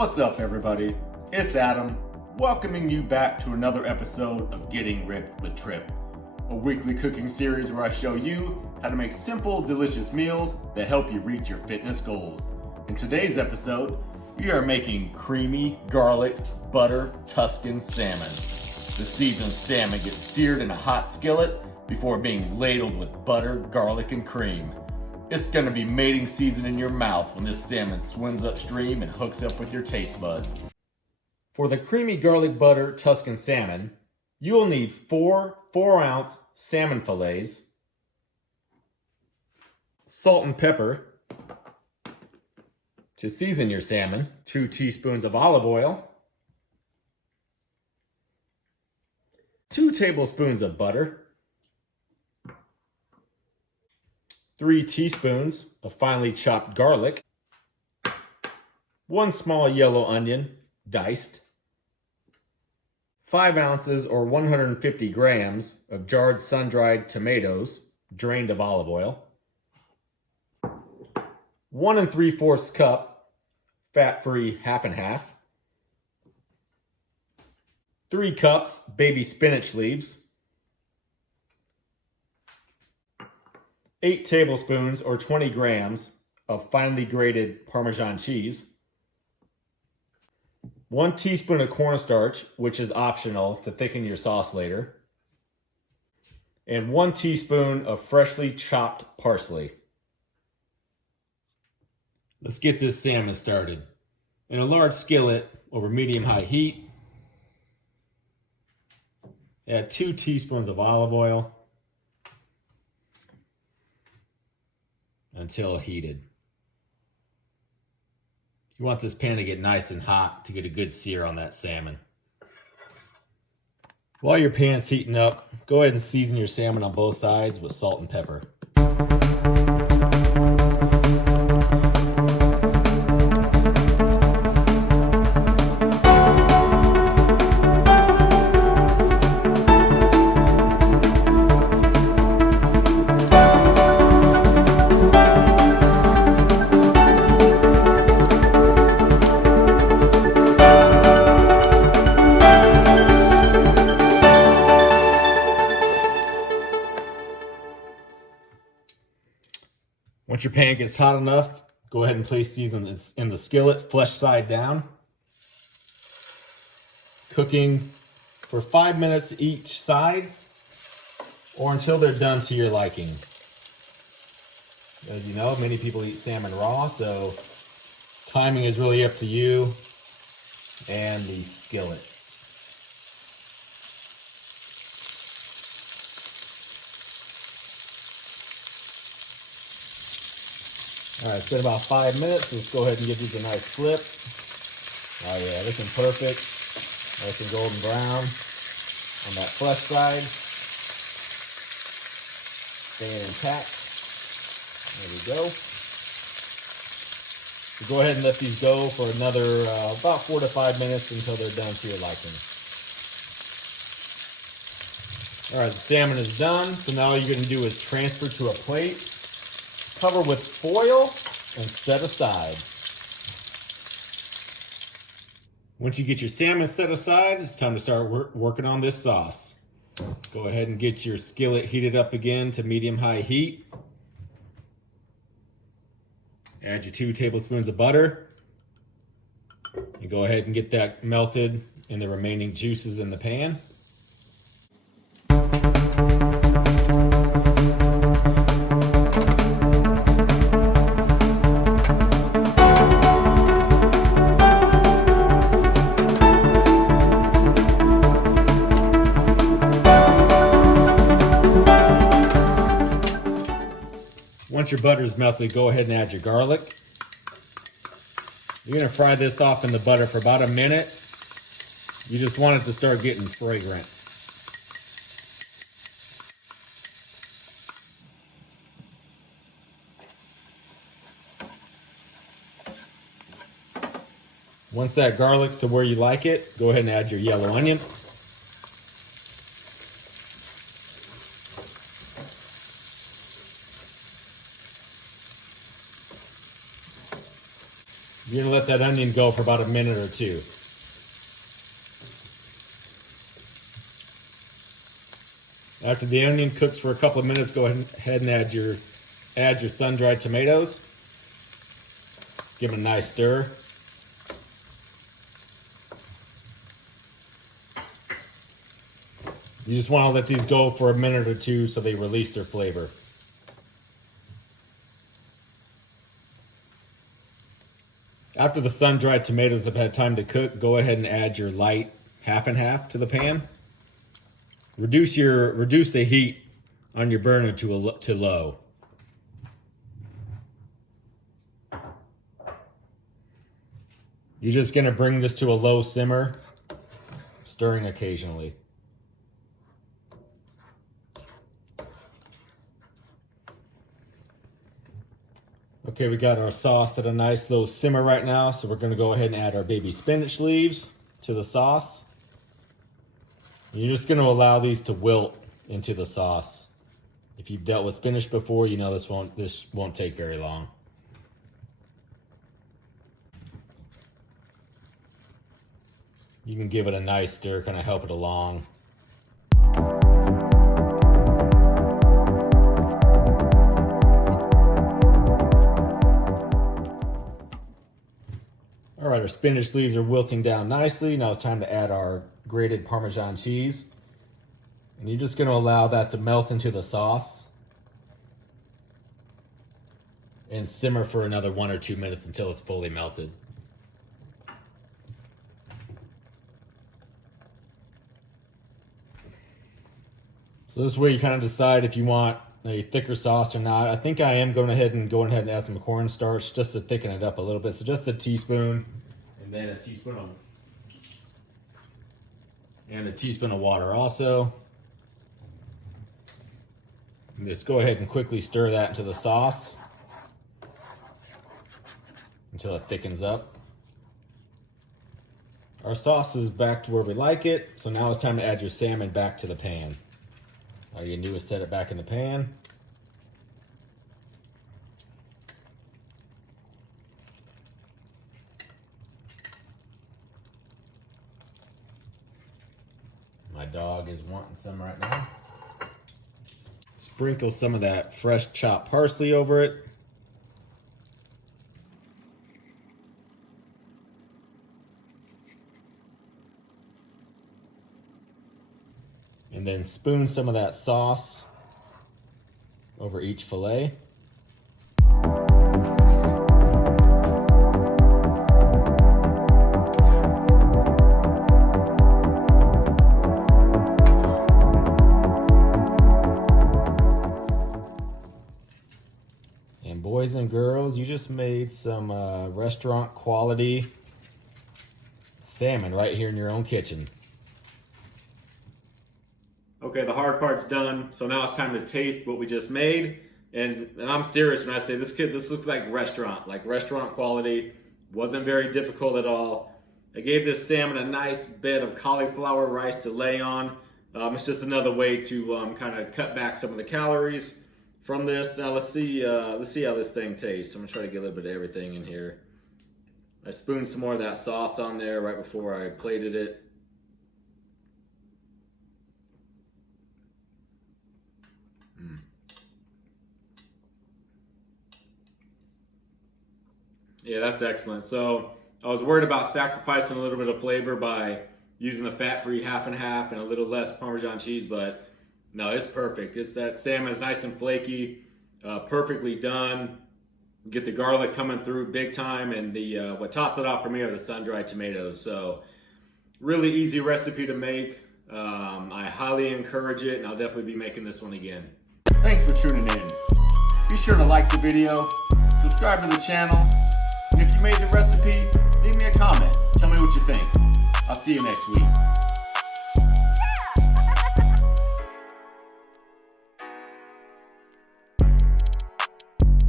What's up, everybody? It's Adam, welcoming you back to another episode of Getting Ripped with Tripp, a weekly cooking series where I show you how to make simple, delicious meals that help you reach your fitness goals. In today's episode, we are making creamy garlic butter Tuscan salmon. The seasoned salmon gets seared in a hot skillet before being ladled with butter, garlic, and cream. It's gonna be mating season in your mouth when this salmon swims upstream and hooks up with your taste buds. For the creamy garlic butter Tuscan salmon, you will need 4-ounce salmon fillets, salt and pepper. To season your salmon, 2 teaspoons of olive oil, 2 tablespoons of butter, 3 teaspoons of finely chopped garlic, 1 small yellow onion, diced, 5 ounces or 150 grams of jarred sun-dried tomatoes, drained of olive oil, 1 3/4 cup fat-free half and half, 3 cups baby spinach leaves, 8 tablespoons or 20 grams of finely grated Parmesan cheese, 1 teaspoon of cornstarch, which is optional to thicken your sauce later, and 1 teaspoon of freshly chopped parsley. Let's get this salmon started. In a large skillet over medium-high heat, add 2 teaspoons of olive oil until heated. You want this pan to get nice and hot to get a good sear on that salmon. While your pan's heating up, go ahead and season your salmon on both sides with salt and pepper. Once your pan gets hot enough, go ahead and place these in the skillet, flesh side down. Cooking for 5 minutes each side or until they're done to your liking. As you know, many people eat salmon raw, so timing is really up to you and the skillet. All right, it's been about 5 minutes. Let's go ahead and give these a nice flip. Oh yeah, looking perfect. Nice and golden brown on that flesh side. Staying intact. There we go. So go ahead and let these go for another about 4 to 5 minutes until they're done to your liking. All right, the salmon is done. So now all you're gonna do is transfer to a plate, cover with foil, and set aside. Once you get your salmon set aside, it's time to start working on this sauce. Go ahead and get your skillet heated up again to medium-high heat. Add your 2 tablespoons of butter. And go ahead and get that melted in the remaining juices in the pan. Once your butter is melted, go ahead and add your garlic. You're gonna fry this off in the butter for about a minute. You just want it to start getting fragrant. Once that garlic's to where you like it, go ahead and add your yellow onion. You're gonna let that onion go for about a minute or two. After the onion cooks for a couple of minutes, go ahead and add your sun-dried tomatoes. Give them a nice stir. You just want to let these go for a minute or two so they release their flavor. After the sun-dried tomatoes have had time to cook, go ahead and add your light half and half to the pan. Reduce the heat on your burner to low. You're just going to bring this to a low simmer, stirring occasionally. Okay, we got our sauce at a nice low simmer right now, so we're going to go ahead and add our baby spinach leaves to the sauce. You're just going to allow these to wilt into the sauce. If you've dealt with spinach before, you know this won't take very long. You can give it a nice stir, kind of help it along. All right, our spinach leaves are wilting down nicely. Now it's time to add our grated Parmesan cheese. And you're just going to allow that to melt into the sauce and simmer for another 1 or 2 minutes until it's fully melted. So this is where you kind of decide if you want a thicker sauce or not. I think I am going ahead and add some cornstarch just to thicken it up a little bit. So just a teaspoon, and then a teaspoon of water also. And just go ahead and quickly stir that into the sauce until it thickens up. Our sauce is back to where we like it. So now it's time to add your salmon back to the pan. All you do is set it back in the pan. My dog is wanting some right now. Sprinkle some of that fresh chopped parsley over it. And then spoon some of that sauce over each fillet. And boys and girls, you just made some restaurant quality salmon right here in your own kitchen. Okay, the hard part's done, so now it's time to taste what we just made. And I'm serious when I say this looks like restaurant quality. Wasn't very difficult at all. I gave this salmon a nice bed of cauliflower rice to lay on. It's just another way to kind of cut back some of the calories from this. Now let's see how this thing tastes. I'm gonna try to get a little bit of everything in here. I spooned some more of that sauce on there right before I plated it. Yeah, that's excellent. So I was worried about sacrificing a little bit of flavor by using the fat-free half and half and a little less Parmesan cheese, but no, it's perfect. It's that salmon is nice and flaky, perfectly done. Get the garlic coming through big time, and the what tops it off for me are the sun-dried tomatoes. So really easy recipe to make. I highly encourage it, and I'll definitely be making this one again. Thanks for tuning in. Be sure to like the video, subscribe to the channel, and if you made the recipe, leave me a comment. Tell me what you think. I'll see you next week.